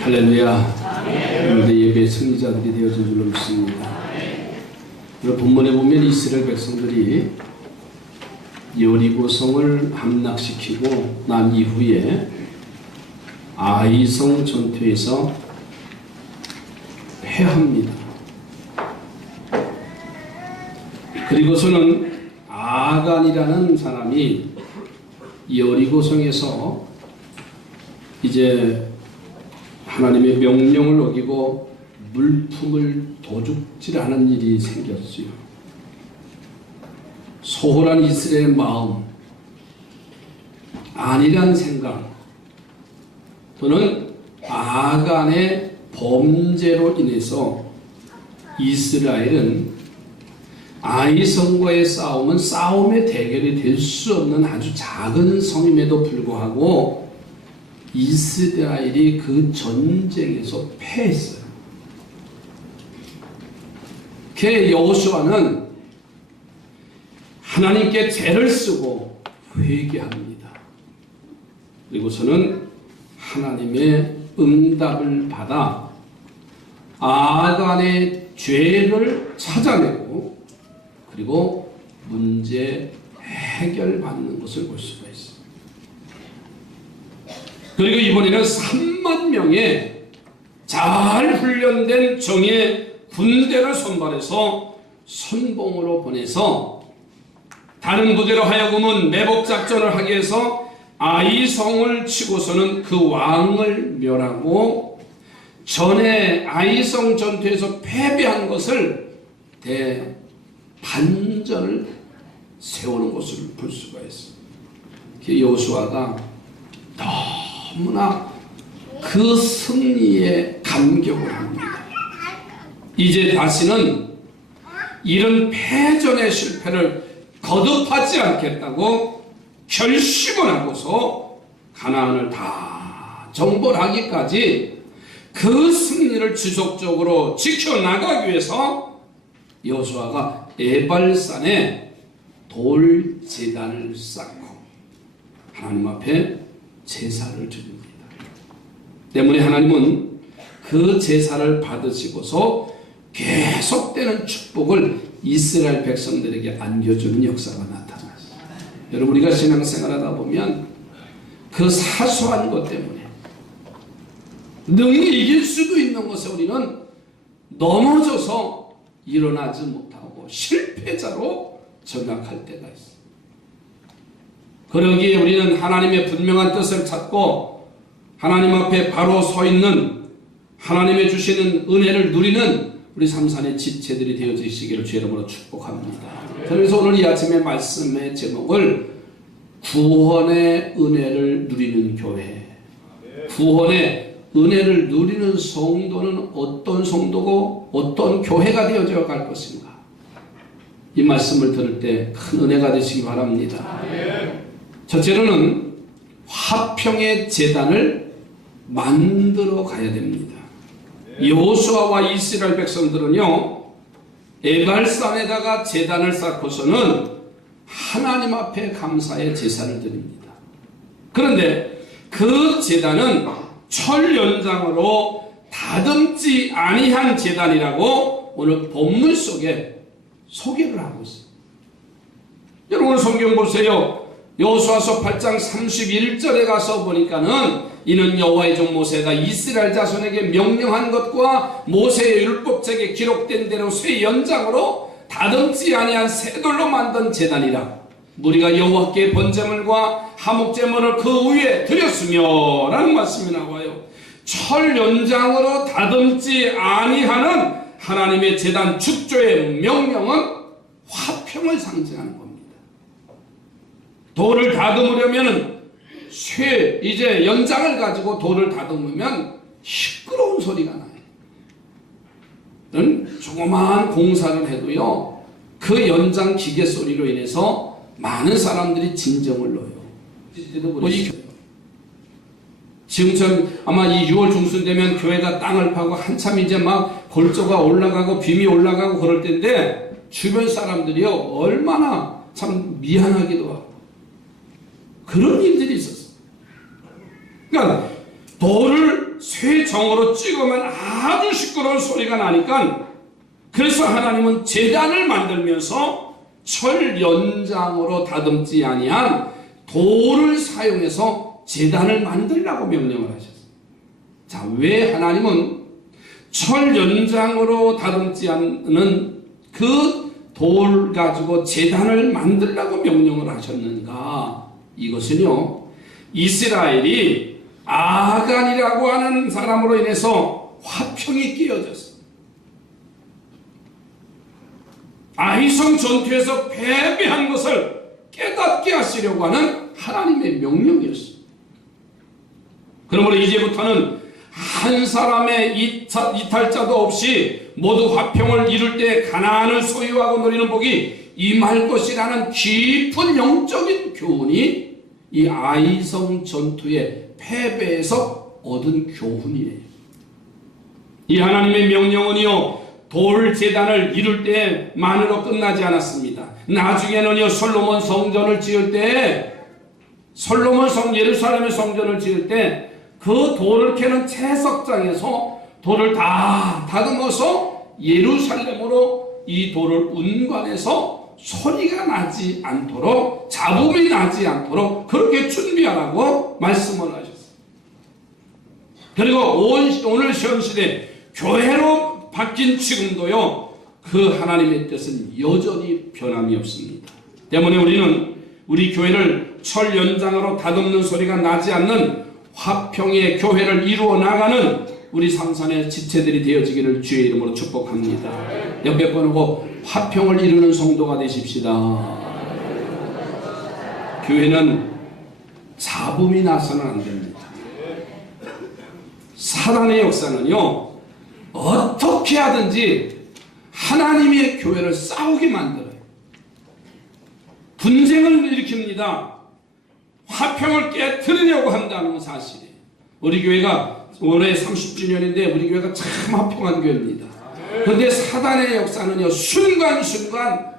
할렐루야. 오늘도 예배 승리자들이 되어진 줄로 믿습니다. 오늘 본문에 보면 이스라엘 백성들이 여리고성을 함락시키고 난 이후에 아이성 전투에서 패합니다. 그리고서는 아간이라는 사람이 여리고성에서 이제 하나님의 명령을 어기고 물품을 도둑질하는 일이 생겼어요. 소홀한 이스라엘의 마음, 아니란 생각, 또는 아간의 범죄로 인해서 이스라엘은 아이성과의 싸움은 싸움의 대결이 될 수 없는 아주 작은 성임에도 불구하고 이스라엘이 그 전쟁에서 패했어요. 그 여호수아는 하나님께 죄를 쓰고 회개합니다. 그리고서는 하나님의 응답을 받아 아간의 죄를 찾아내고 그리고 문제 해결받는 것을 볼 수가 있습니다. 그리고 이번에는 3만 명의 잘 훈련된 정예 군대를 선발해서 선봉으로 보내서 다른 부대로 하여금은 매복작전을 하게 해서 아이성을 치고서는 그 왕을 멸하고 전에 아이성 전투에서 패배한 것을 대반전을 세우는 것을 볼 수가 있습니다. 여호수아가 너무나 그 승리에 감격을 합니다. 이제 다시는 이런 패전의 실패를 거듭하지 않겠다고 결심을 하고서 가나안을 다 정벌하기까지 그 승리를 지속적으로 지켜나가기 위해서 여호수아가 에발산에 돌제단을 쌓고 하나님 앞에 제사를 드립니다. 때문에 하나님은 그 제사를 받으시고서 계속되는 축복을 이스라엘 백성들에게 안겨주는 역사가 나타났어요. 여러분, 우리가 신앙생활하다 보면 그 사소한 것 때문에 능히 이길 수도 있는 것에 우리는 넘어져서 일어나지 못하고 실패자로 전락할 때가 있어요. 그러기에 우리는 하나님의 분명한 뜻을 찾고 하나님 앞에 바로 서 있는 하나님의 주시는 은혜를 누리는 우리 삼산의 지체들이 되어지시기를 주의 이름으로 축복합니다. 그래서 오늘 이 아침의 말씀의 제목을 구원의 은혜를 누리는 교회, 구원의 은혜를 누리는 성도는 어떤 성도고 어떤 교회가 되어져 갈 것인가, 이 말씀을 들을 때 큰 은혜가 되시기 바랍니다. 첫째로는 화평의 제단을 만들어 가야 됩니다. 여호수아와 이스라엘 백성들은요, 에발산에다가 제단을 쌓고서는 하나님 앞에 감사의 제사를 드립니다. 그런데 그 제단은 철 연장으로 다듬지 아니한 제단이라고 오늘 본문 속에 소개를 하고 있어요. 여러분, 성경 보세요. 여호수아서 8장 31절에 가서 보니까는 이는 여호와의 종 모세가 이스라엘 자손에게 명령한 것과 모세의 율법책에 기록된 대로 쇠 연장으로 다듬지 아니한 새 돌로 만든 제단이라. 우리가 여호와께 번제물과 화목제물을 그 위에 드렸으며 라는 말씀이 나와요. 철 연장으로 다듬지 아니하는 하나님의 제단 축조의 명령은 화평을 상징하는 겁니다. 돌을 다듬으려면 이제 연장을 가지고 돌을 다듬으면 시끄러운 소리가 나요. 조그마한 공사를 해도요, 그 연장 기계 소리로 인해서 많은 사람들이 진정을 넣어요. 지금처럼 아마 이 6월 중순 되면 교회가 땅을 파고 한참 이제 막 골조가 올라가고 빔이 올라가고 그럴 텐데 주변 사람들이요, 얼마나 참 미안하기도 하고 그런 일들이 있었어요. 그러니까 돌을 쇠 정으로 찍으면 아주 시끄러운 소리가 나니까, 그래서 하나님은 제단을 만들면서 철 연장으로 다듬지 아니한 돌을 사용해서 제단을 만들라고 명령을 하셨어요. 자, 왜 하나님은 철 연장으로 다듬지 않는 그 돌 가지고 제단을 만들라고 명령을 하셨는가? 이것은요, 이스라엘이 아간이라고 하는 사람으로 인해서 화평이 깨어졌어요. 아이성 전투에서 패배한 것을 깨닫게 하시려고 하는 하나님의 명령이었어요. 그러므로 이제부터는 한 사람의 이탈자도 없이 모두 화평을 이룰 때 가나안을 소유하고 누리는 복이 임할 것이라는 깊은 영적인 교훈이 이 아이성 전투의 패배에서 얻은 교훈이에요. 이 하나님의 명령은요, 돌 제단을 이룰 때만으로 끝나지 않았습니다. 나중에는요, 솔로몬 성전을 지을 때, 예루살렘의 성전을 지을 때 그 돌을 캐는 채석장에서 돌을 다 다듬어서 예루살렘으로 이 돌을 운반해서 소리가 나지 않도록, 잡음이 나지 않도록 그렇게 준비하라고 말씀을 하셨어요. 그리고 오늘 현실에 교회로 바뀐 지금도요, 그 하나님의 뜻은 여전히 변함이 없습니다. 때문에 우리는 우리 교회를 철 연장으로 다듬는 소리가 나지 않는 화평의 교회를 이루어 나가는 우리 삼산의 지체들이 되어지기를 주의 이름으로 축복합니다. 옆에 번호고 화평을 이루는 성도가 되십시다. 교회는 잡음이 나서는 안 됩니다. 사단의 역사는요, 어떻게 하든지 하나님의 교회를 싸우게 만들어요. 분쟁을 일으킵니다. 화평을 깨트리려고 한다는 사실이에요. 우리 교회가 올해 30주년인데 우리 교회가 참 화평한 교회입니다. 그런데 사단의 역사는요, 순간순간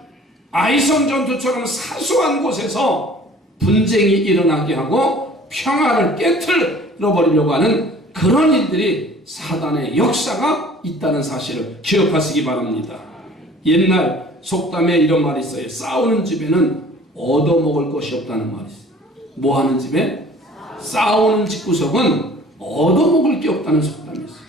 아이성 전투처럼 사소한 곳에서 분쟁이 일어나게 하고 평화를 깨트려 버리려고 하는 그런 일들이 사단의 역사가 있다는 사실을 기억하시기 바랍니다. 옛날 속담에 이런 말이 있어요. 싸우는 집에는 얻어먹을 것이 없다는 말이 있어요. 뭐 하는 집에? 싸우는 집구석은 얻어먹을 게 없다는 속담이 있어요.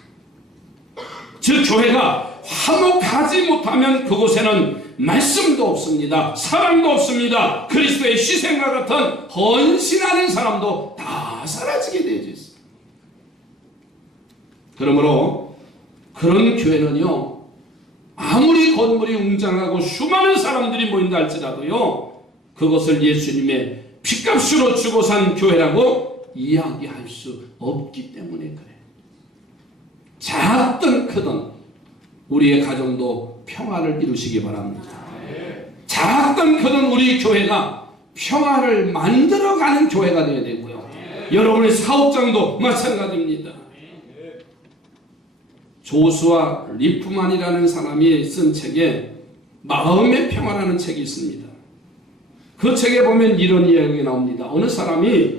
즉, 교회가 화목하지 못하면 그곳에는 말씀도 없습니다. 사랑도 없습니다. 그리스도의 희생과 같은 헌신하는 사람도 다 사라지게 되어 있어요. 그러므로 그런 교회는요, 아무리 건물이 웅장하고 수많은 사람들이 모인다 할지라도요, 그것을 예수님의 핏값으로 주고 산 교회라고 이야기할 수 없기 때문에 그래요. 작든 크든 우리의 가정도 평화를 이루시기 바랍니다. 작든 크든 우리 교회가 평화를 만들어가는 교회가 되어야 되고요. 여러분의 사업장도 마찬가지입니다. 조수아 리프만이라는 사람이 쓴 책에 마음의 평화라는 책이 있습니다. 그 책에 보면 이런 이야기가 나옵니다. 어느 사람이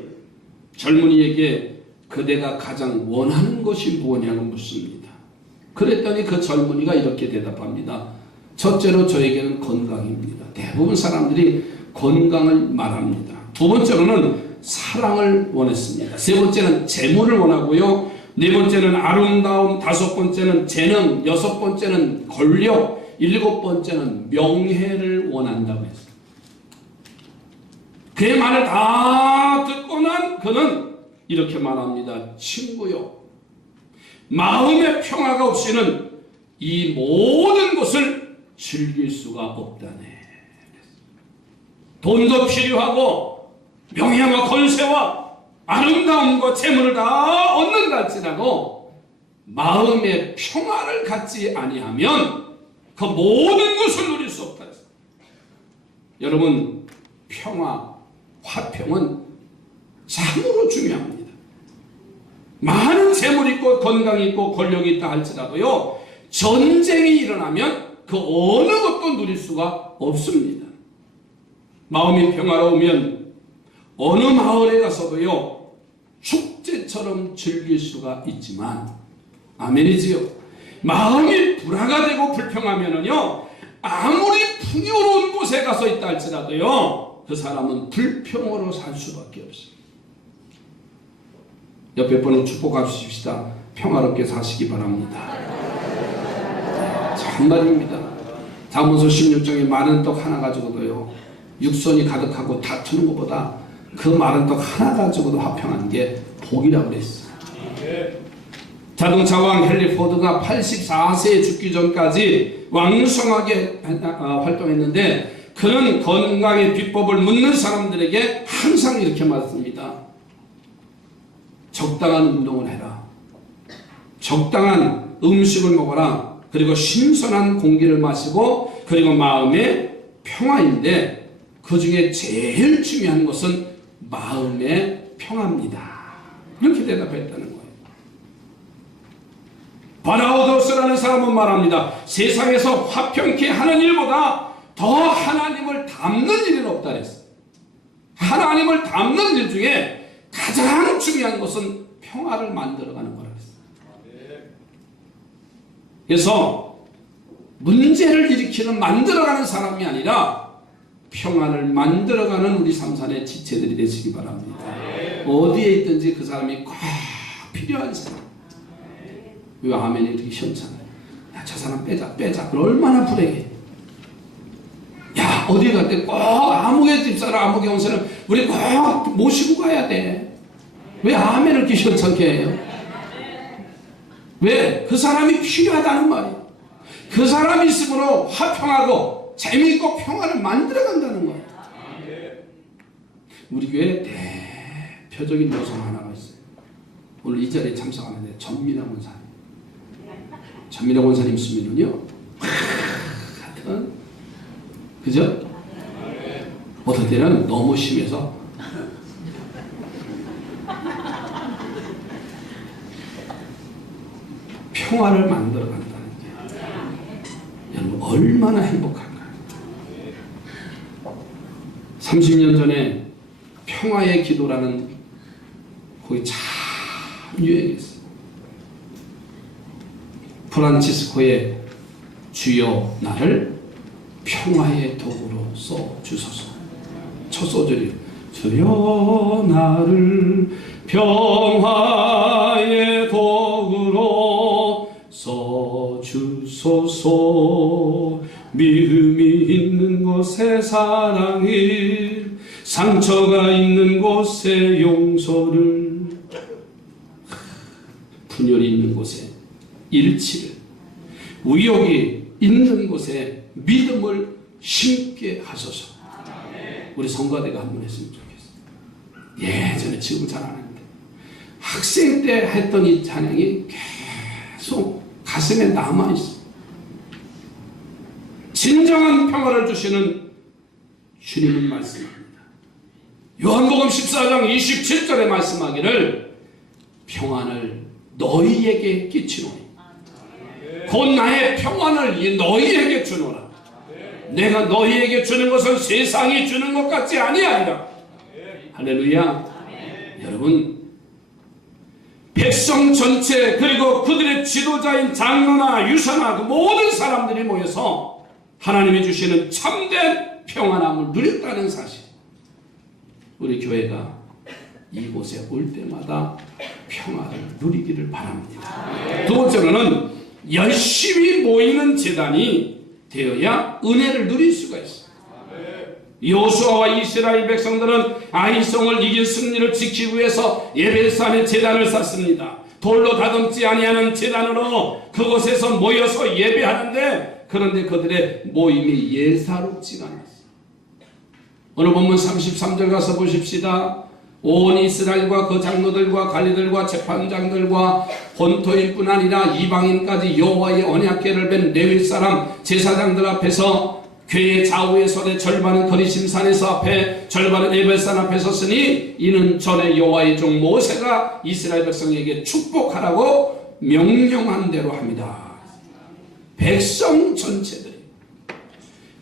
젊은이에게 그대가 가장 원하는 것이 무엇냐고 묻습니다. 그랬더니 그 젊은이가 이렇게 대답합니다. 첫째로 저에게는 건강입니다. 대부분 사람들이 건강을 말합니다. 두 번째로는 사랑을 원했습니다. 세 번째는 재물을 원하고요. 네 번째는 아름다움, 다섯 번째는 재능, 여섯 번째는 권력, 일곱 번째는 명예를 원한다고 했습니다. 그의 말을 다 듣고 난 그는 이렇게 말합니다. 친구요, 마음의 평화가 없이는 이 모든 것을 즐길 수가 없다네. 돈도 필요하고 명예와 권세와 아름다움과 재물을 다 얻는다 할지라도 마음의 평화를 갖지 아니하면 그 모든 것을 누릴 수 없다. 여러분, 평화, 화평은 참으로 중요합니다. 많은 재물이 있고 건강이 있고 권력이 있다 할지라도요, 전쟁이 일어나면 그 어느 것도 누릴 수가 없습니다. 마음이 평화로우면 어느 마을에 가서도요, 축제처럼 즐길 수가 있지만 아멘이지요. 마음이 불화가 되고 불평하면은요, 아무리 풍요로운 곳에 가서 있다 할지라도요, 그 사람은 불평으로 살 수밖에 없어요. 옆에 분을 축복하십시다. 평화롭게 사시기 바랍니다. 정말입니다. 잠언서 16장에 마른 떡 하나 가지고도요, 육선이 가득하고 다투는 것보다 그 마른 떡 하나 가지고도 화평한 게 복이라고 그랬어요. 자동차왕 헨리 포드가 84세에 죽기 전까지 왕성하게 활동했는데, 그는 건강의 비법을 묻는 사람들에게 항상 이렇게 말했습니다. 적당한 운동을 해라. 적당한 음식을 먹어라. 그리고 신선한 공기를 마시고, 그리고 마음의 평화인데 그 중에 제일 중요한 것은 마음의 평화입니다. 이렇게 대답했다는 거예요. 바나우더스라는 사람은 말합니다. 세상에서 화평케 하는 일보다 더 하나님을 닮는 일은 없다 그랬어요. 하나님을 닮는 일 중에 가장 중요한 것은 평화를 만들어가는 거라고 했어요. 그래서 문제를 일으키는 만들어가는 사람이 아니라 평화를 만들어가는 우리 삼산의 지체들이 되시기 바랍니다. 어디에 있든지 그 사람이 꼭 필요한 사람. 왜 아멘이 이렇게 시원찮아요? 야, 저 사람 빼자. 그럼 얼마나 불행해. 야, 어디 갈 때 꼭 아무개 집사람, 아무개 온사람 우리 꼭 모시고 가야 돼. 왜 아멘을 이렇게 시원찮게 해요? 왜? 그 사람이 필요하다는 말이에요. 그 사람이 있으므로 화평하고 재미있고 평화를 만들어간다는 거예요. 우리 교회에 대표적인 여성 하나가 있어요. 오늘 이 자리에 참석하는데 전민아 권사님. 전민아 권사님 있으면요, 하여튼 그죠? 어떤 때는 너무 심해서 평화를 만들어 간다는 게 여러분 얼마나 행복한가요? 30년 전에 평화의 기도라는 거기 참 유행했어요. 프란치스코의 주여 나를 평화의 도구로 써 주소서. 첫 소절이 주여 나를 평화의 도구로 써 주소서. 미움이 있는 곳에 사랑을, 상처가 있는 곳에 용서를, 분열이 있는 곳에 일치를, 의욕이 있는 곳에 믿음을 심게 하소서. 우리 성가대가 한번 했으면 좋겠어요. 예전에 지금 잘 안 하는데 학생 때 했던 이 찬양이 계속 가슴에 남아있어. 진정한 평화를 주시는 주님은 말씀합니다. 요한복음 14장 27절에 말씀하기를 평안을 너희에게 끼치노니 곧 나의 평안을 너희에게 주노라. 내가 너희에게 주는 것은 세상이 주는 것 같지 아니하리라. 할렐루야. 여러분, 백성 전체 그리고 그들의 지도자인 장로나 유사나 그 모든 사람들이 모여서 하나님이 주시는 참된 평안함을 누렸다는 사실, 우리 교회가 이곳에 올 때마다 평화를 누리기를 바랍니다. 두 번째로는 열심히 모이는 제단이 되어야 은혜를 누릴 수가 있어요. 여호수아와 이스라엘 백성들은 아이성을 이긴 승리를 지키기 위해서 예배산에 제단을 쌓습니다. 돌로 다듬지 아니하는 제단으로 그곳에서 모여서 예배하는데, 그런데 그들의 모임이 예사롭지가 않았어요. 오늘 본문 33절 가서 보십시다. 온 이스라엘과 그 장로들과 관리들과 재판장들과 본토인뿐 아니라 이방인까지 여호와의 언약궤를 뺀 레위 사람 제사장들 앞에서 궤의 좌우의 손에 절반은 거리심산에서 앞에 절반은 에벨산 앞에 섰으니 이는 전에 여호와의 종 모세가 이스라엘 백성에게 축복하라고 명령한 대로 합니다. 백성 전체들이,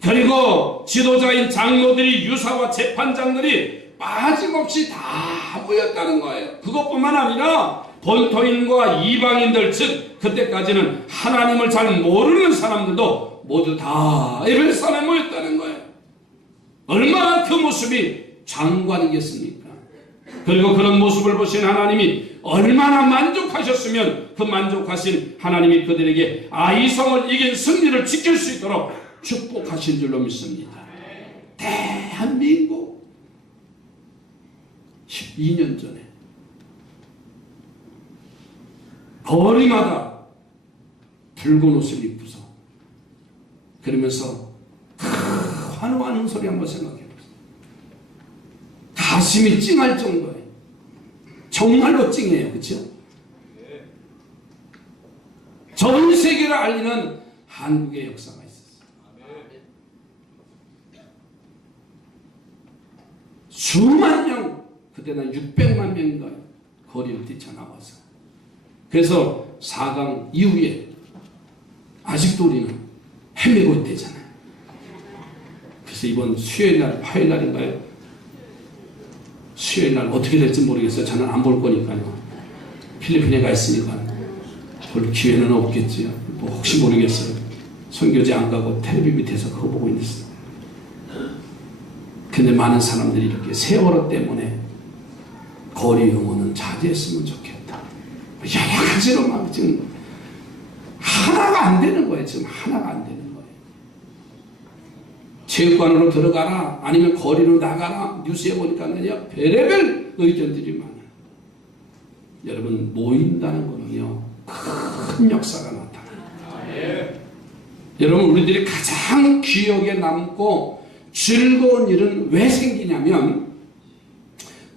그리고 지도자인 장로들이, 유사와 재판장들이 빠짐없이 다 모였다는 거예요. 그것뿐만 아니라 본토인과 이방인들, 즉 그때까지는 하나님을 잘 모르는 사람들도 모두 다 에베소에 모였다는 거예요. 얼마나 그 모습이 장관이겠습니까? 그리고 그런 모습을 보신 하나님이 얼마나 만족하셨으면 그 만족하신 하나님이 그들에게 아이성을 이긴 승리를 지킬 수 있도록 축복하신 줄로 믿습니다. 대한민국 12년 전에 거리마다 붉은 옷을 입고서 그러면서 환호하는 소리 한번 생각해 보세요. 가슴이 찡할 정도예요. 정말로 찡해요. 그렇죠? 전 세계를 알리는 한국의 역사가 있었어요. 수만 명, 그때는 600만 명인가 거리를 뛰쳐나와서, 그래서 4강 이후에 아직도 우리는 헤매고 있대잖아요. 그래서 이번 수요일날, 화요일날인가요? 수요일날 어떻게 될지 모르겠어요. 저는 안 볼 거니까요. 필리핀에 가 있으니까 볼 기회는 없겠지요. 뭐 혹시 모르겠어요. 선교지 안 가고 텔레비 밑에서 그거 보고 있었어요. 근데 많은 사람들이 이렇게 세월호 때문에 거리 영어는 자제했으면 좋겠다, 여러 가지로 막 지금 하나가 안 되는 거예요. 지금 하나가 안 되는 거예요. 체육관으로 들어가라, 아니면 거리로 나가라. 뉴스에 보니까는요, 별의별 의견들이 많아요. 여러분, 모인다는 거는요, 큰 역사가 나타나요. 여러분, 우리들이 가장 기억에 남고 즐거운 일은 왜 생기냐면,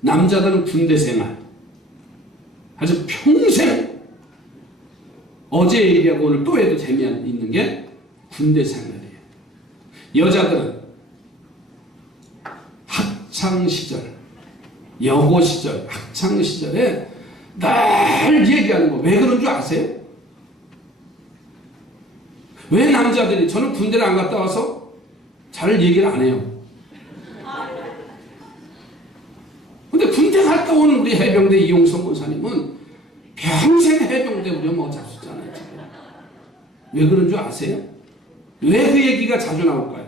남자들은 군대 생활, 아주 평생, 어제 얘기하고 오늘 또 해도 재미있는 게 군대 생활이에요. 여자들은 학창시절, 여고시절, 학창시절에 늘 얘기하는 거, 왜 그런 줄 아세요? 왜 남자들이, 저는 군대를 안 갔다 와서 잘 얘기를 안 해요. 근데 군대 갔다 온 우리 해병대 이용성 권사님은 평생 해병대 우리 엄마가 잡수잖아요. 왜 그런 줄 아세요? 왜 그 얘기가 자주 나올까요?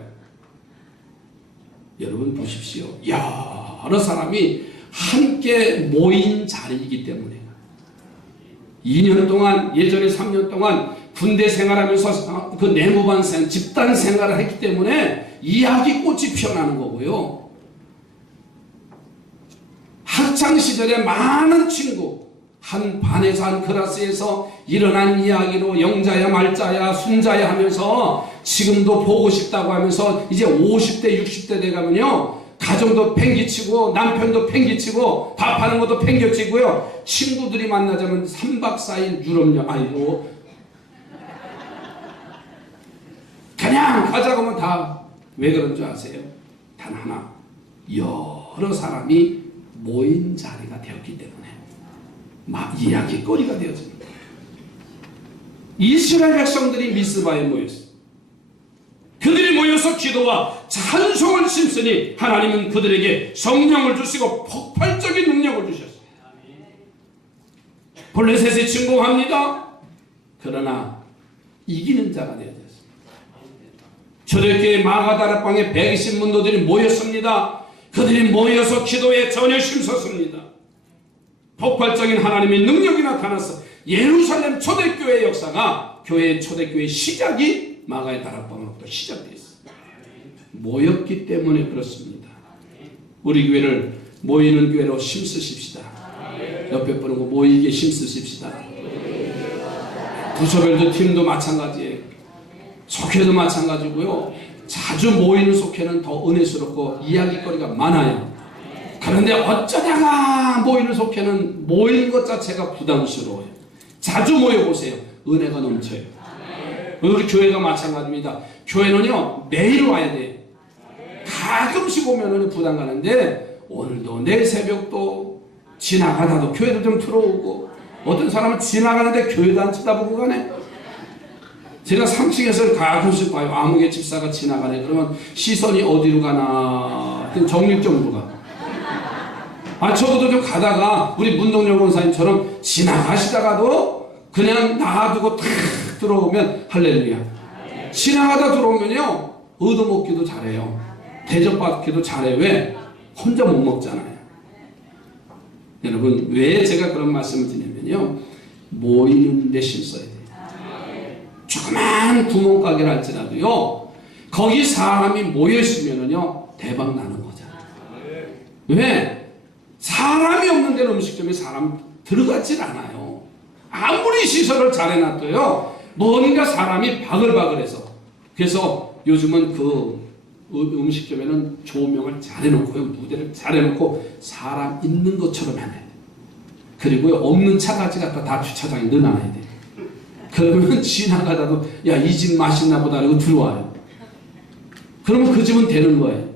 여러분 보십시오. 여러 사람이 함께 모인 자리이기 때문에. 2년 동안, 예전에 3년 동안 군대 생활하면서 그 내무반 생활, 집단 생활을 했기 때문에 이야기꽃이 피어나는 거고요. 학창시절에 많은 친구, 한 반에서 한 클래스에서 일어난 이야기로 영자야 말자야 순자야 하면서 지금도 보고 싶다고 하면서 이제 50대 60대 돼가면요, 가정도 팽개치고 남편도 팽개치고 밥하는 것도 팽개치고요, 친구들이 만나자면 3박 4일 유럽 아이고 그냥 가자고 하면 다 왜 그런 줄 아세요? 단 하나, 여러 사람이 모인 자리가 되었기 때문에 막 이야기거리가 되어집니다. 이스라엘 백성들이 미스바에 모였어요. 그들이 모여서 기도와 찬송을 심으니 하나님은 그들에게 성령을 주시고 폭발적인 능력을 주셨어요. 블레셋에 침공합니다. 그러나 이기는 자가 되었어요. 초대교회 마가다락방에 120문도들이 모였습니다. 그들이 모여서 기도에 전혀 힘썼습니다. 폭발적인 하나님의 능력이 나타나서 예루살렘 초대교회 역사가, 교회의 초대교회 시작이 마가의 다락방으로부터 시작되었습니다. 모였기 때문에 그렇습니다. 우리 교회를 모이는 교회로 힘쓰십시다. 옆에 보는 거 모이게 힘쓰십시다. 부서별도 팀도 마찬가지예요. 속회도 마찬가지고요. 자주 모이는 속회는 더 은혜스럽고 이야기거리가 많아요. 그런데 어쩌다가 모이는 속회는 모이는 것 자체가 부담스러워요. 자주 모여보세요. 은혜가 넘쳐요. 우리 교회가 마찬가지입니다. 교회는요, 매일 와야 돼요. 가끔씩 오면은 부담 가는데, 오늘도 내일 새벽도 지나가다도 교회도 좀 들어오고, 어떤 사람은 지나가는데 교회도 안 쳐다보고 가네. 제가 3층에서 가끔씩 봐요. 아무개 집사가 지나가네. 그러면 시선이 어디로 가나? 정육점으로 가. 적어도 좀 가다가 우리 문동열 권사님처럼 지나가시다가도 그냥 놔두고 탁 들어오면 할렐루야. 지나가다 들어오면요 얻어먹기도 잘해요. 대접받기도 잘해요. 왜? 혼자 못 먹잖아요. 여러분 왜 제가 그런 말씀을 드리냐면요, 모이는 데 힘써야 돼요. 조그만 구멍가게를 할지라도요 거기 사람이 모여있으면요 대박 나는 거잖아요. 왜? 사람이 없는 데는 음식점에 사람 들어가질 않아요. 아무리 시설을 잘 해놨도요 뭔가 사람이 바글바글해서. 그래서 요즘은 그 음식점에는 조명을 잘 해놓고요, 무대를 잘 해놓고 사람 있는 것처럼 해놔야 돼요. 그리고 없는 차까지 갖다 다 주차장에 넣어놔야 돼요. 그러면 지나가다도 야 이 집 맛있나 보다 하고 들어와요. 그러면 그 집은 되는 거예요.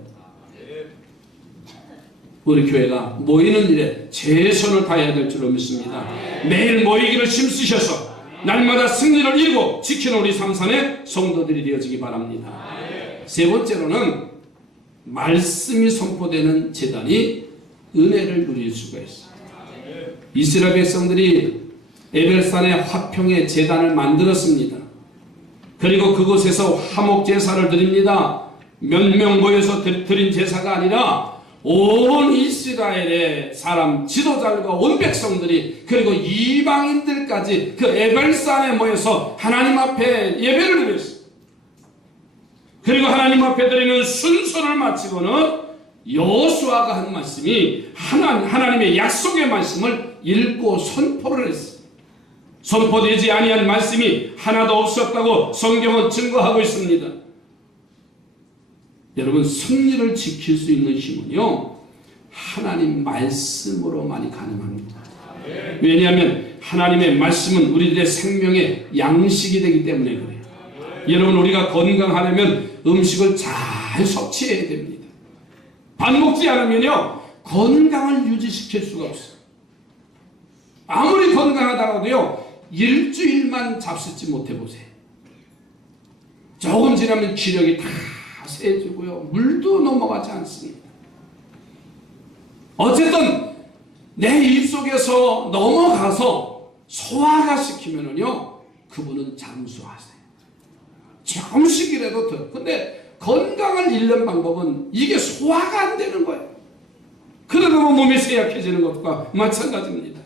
우리 교회가 모이는 일에 최선을 다해야 될 줄로 믿습니다. 매일 모이기를 힘쓰셔서 날마다 승리를 이루고 지키는 우리 삼산의 성도들이 되어지기 바랍니다. 세 번째로는 말씀이 선포되는 제단이 은혜를 누릴 수가 있습니다. 이스라엘 백성들이 에벨산의 화평의 제단을 만들었습니다. 그리고 그곳에서 화목 제사를 드립니다. 몇 명 모여서 드린 제사가 아니라 온 이스라엘의 사람 지도자들과 온 백성들이 그리고 이방인들까지 그 에벨산에 모여서 하나님 앞에 예배를 드렸습니다. 그리고 하나님 앞에 드리는 순서를 마치고는 여호수아가 한 말씀이 하나님의 약속의 말씀을 읽고 선포를 했습니다. 선포되지 아니한 말씀이 하나도 없었다고 성경은 증거하고 있습니다. 여러분 승리를 지킬 수 있는 힘은요 하나님 말씀으로만이 가능합니다. 왜냐하면 하나님의 말씀은 우리들의 생명의 양식이 되기 때문에 그래요. 여러분 우리가 건강하려면 음식을 잘 섭취해야 됩니다. 밥 먹지 않으면요 건강을 유지시킬 수가 없어요. 아무리 건강하다가도요 일주일만 잡수지 못해보세요. 조금 지나면 기력이 다 세지고요 물도 넘어가지 않습니다. 어쨌든 내 입속에서 넘어가서 소화가 시키면은요 그분은 잠수하세요. 조금씩이라도 더. 근데 건강을 잃는 방법은 이게 소화가 안 되는 거예요. 그러다 보면 몸이 쇠약해지는 것과 마찬가지입니다.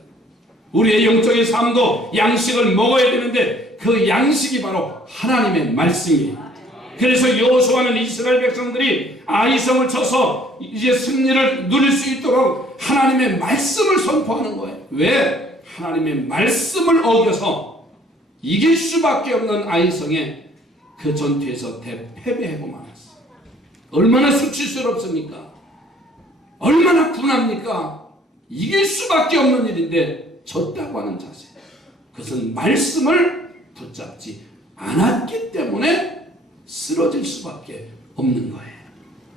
우리의 영적인 삶도 양식을 먹어야 되는데 그 양식이 바로 하나님의 말씀이에요. 그래서 여호수아는 이스라엘 백성들이 아이성을 쳐서 이제 승리를 누릴 수 있도록 하나님의 말씀을 선포하는 거예요. 왜? 하나님의 말씀을 어겨서 이길 수밖에 없는 아이성에 그 전투에서 패배하고 말았어요. 얼마나 수치스럽습니까? 얼마나 분합니까? 이길 수밖에 없는 일인데 졌다고 하는 자세. 그것은 말씀을 붙잡지 않았기 때문에 쓰러질 수밖에 없는 거예요.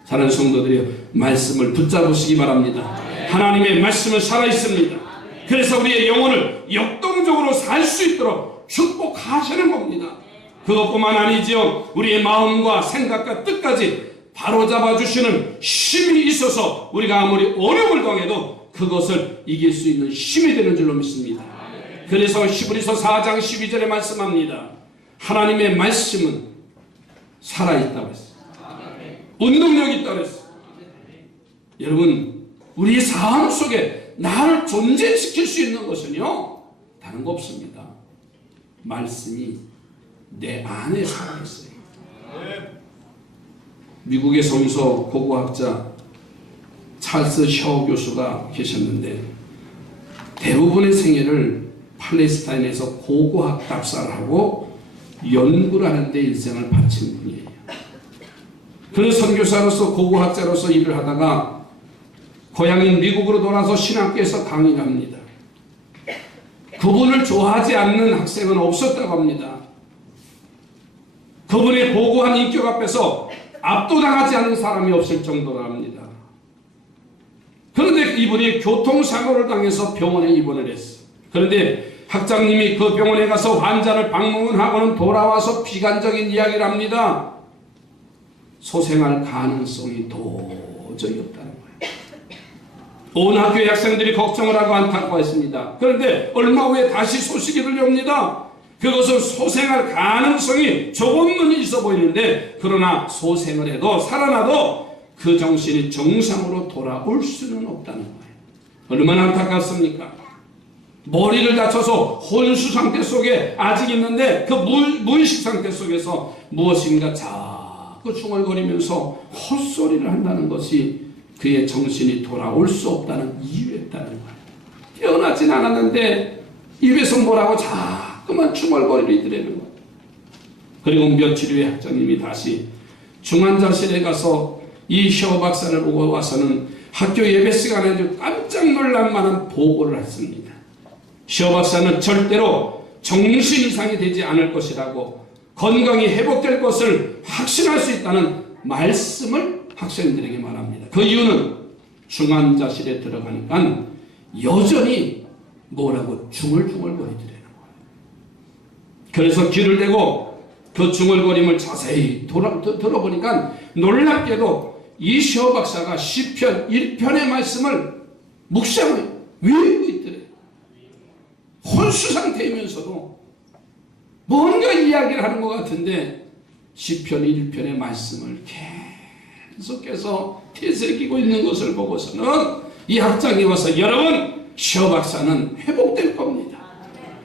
사랑하는 성도들이여 말씀을 붙잡으시기 바랍니다. 하나님의 말씀은 살아있습니다. 그래서 우리의 영혼을 역동적으로 살 수 있도록 축복하시는 겁니다. 그것뿐만 아니지요. 우리의 마음과 생각과 뜻까지 바로잡아 주시는 힘이 있어서 우리가 아무리 어려움을 당해도 그것을 이길 수 있는 힘이 되는 줄로 믿습니다. 그래서 히브리서 4장 12절에 말씀합니다. 하나님의 말씀은 살아있다고 했어요. 운동력이 있다고 했어요. 여러분 우리 삶 속에 나를 존재시킬 수 있는 것은요 다른 거 없습니다. 말씀이 내 안에 살아있어요. 미국의 성서 고고학자 찰스 셔 교수가 계셨는데 대부분의 생애를 팔레스타인에서 고고학 답사를 하고 연구를 하는데 일생을 바친 분이에요. 그는 선교사로서 고고학자로서 일을 하다가 고향인 미국으로 돌아서 신학교에서 강의를 합니다. 그분을 좋아하지 않는 학생은 없었다고 합니다. 그분의 고고한 인격 앞에서 압도당하지 않는 사람이 없을 정도로 합니다. 그런데 이분이 교통사고를 당해서 병원에 입원을 했어요. 그런데 학장님이 그 병원에 가서 환자를 방문하고는 돌아와서 비관적인 이야기를 합니다. 소생할 가능성이 도저히 없다는 거예요. 온 학교의 학생들이 걱정을 하고 안타까워했습니다. 그런데 얼마 후에 다시 소식이 들려옵니다. 그것은 소생할 가능성이 조금은 있어 보이는데, 그러나 소생을 해도 살아나도 그 정신이 정상으로 돌아올 수는 없다는 거예요. 얼마나 안타깝습니까? 머리를 다쳐서 혼수 상태 속에 아직 있는데 그 무의식 상태 속에서 무엇인가 자꾸 중얼거리면서 헛소리를 한다는 것이 그의 정신이 돌아올 수 없다는 이유였다는 거예요. 태어나진 않았는데 입에서 뭐라고 자꾸만 중얼거리를 이더라는 거예요. 그리고 며칠 후에 학장님이 다시 중환자실에 가서 이 셔 박사를 보고 와서는 학교 예배 시간에 아주 깜짝 놀랄 만한 보고를 했습니다. 셔 박사는 절대로 정신 이상이 되지 않을 것이라고, 건강이 회복될 것을 확신할 수 있다는 말씀을 학생들에게 말합니다. 그 이유는 중환자실에 들어가니까 여전히 뭐라고 중얼중얼거리더라는 거예요. 그래서 귀를 대고 그 중얼거림을 자세히 들어보니까 놀랍게도 이 셔 박사가 시편 1편의 말씀을 묵상을 외우고 있더래요. 혼수 상태이면서도 뭔가 이야기를 하는 것 같은데 시편 1편의 말씀을 계속해서 되새기고 있는 것을 보고서는 이 학장이 와서, 여러분, 셔 박사는 회복될 겁니다.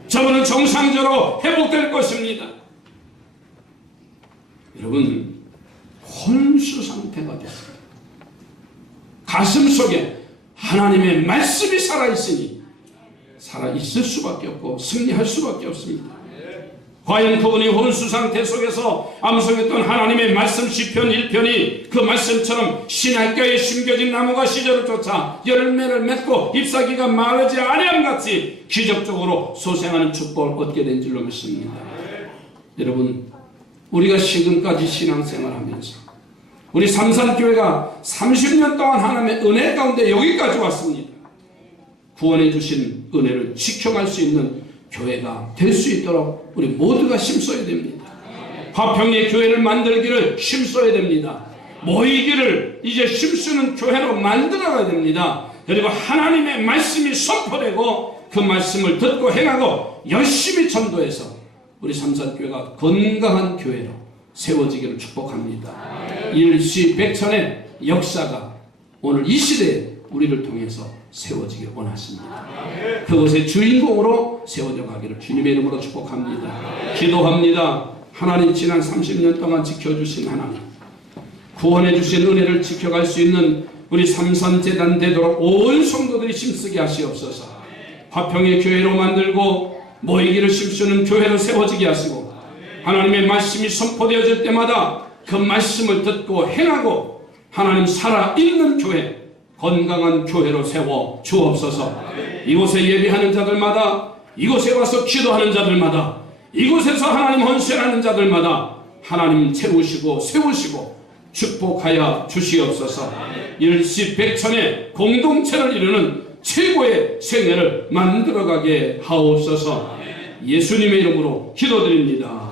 저분은 정상적으로 회복될 것입니다. 여러분, 혼수 상태가 됐습니다. 가슴 속에 하나님의 말씀이 살아있으니 살아있을 수밖에 없고 승리할 수밖에 없습니다. 과연 그분이 혼수 상태 속에서 암송했던 하나님의 말씀 시편 1편이 그 말씀처럼 신학교에 심겨진 나무가 시절을 쫓아 열매를 맺고 잎사귀가 마르지 아니함같이 기적적으로 소생하는 축복을 얻게 된 줄로 믿습니다. 여러분, 우리가 지금까지 신앙생활하면서 우리 삼산교회가 30년 동안 하나님의 은혜 가운데 여기까지 왔습니다. 구원해 주신 은혜를 지켜갈 수 있는 교회가 될 수 있도록 우리 모두가 힘써야 됩니다. 화평의 교회를 만들기를 힘써야 됩니다. 모이기를 이제 힘쓰는 교회로 만들어가야 됩니다. 그리고 하나님의 말씀이 선포되고 그 말씀을 듣고 행하고 열심히 전도해서 우리 삼산교회가 건강한 교회로 세워지기를 축복합니다. 일시백천의 역사가 오늘 이 시대에 우리를 통해서 세워지길 원하십니다. 그것의 주인공으로 세워져 가기를 주님의 이름으로 축복합니다. 기도합니다. 하나님, 지난 30년 동안 지켜주신 하나님, 구원해 주신 은혜를 지켜갈 수 있는 우리 삼산재단 되도록 온 성도들이 힘쓰게 하시옵소서. 화평의 교회로 만들고 모이기를 힘쓰는 교회로 세워지게 하시고, 하나님의 말씀이 선포되어질 때마다 그 말씀을 듣고 행하고 하나님 살아있는 교회, 건강한 교회로 세워 주옵소서. 이곳에 예배하는 자들마다, 이곳에 와서 기도하는 자들마다, 이곳에서 하나님 헌신하는 자들마다 하나님 채우시고 세우시고 축복하여 주시옵소서. 일시백천의 공동체를 이루는 최고의 생애를 만들어가게 하옵소서. 예수님의 이름으로 기도드립니다.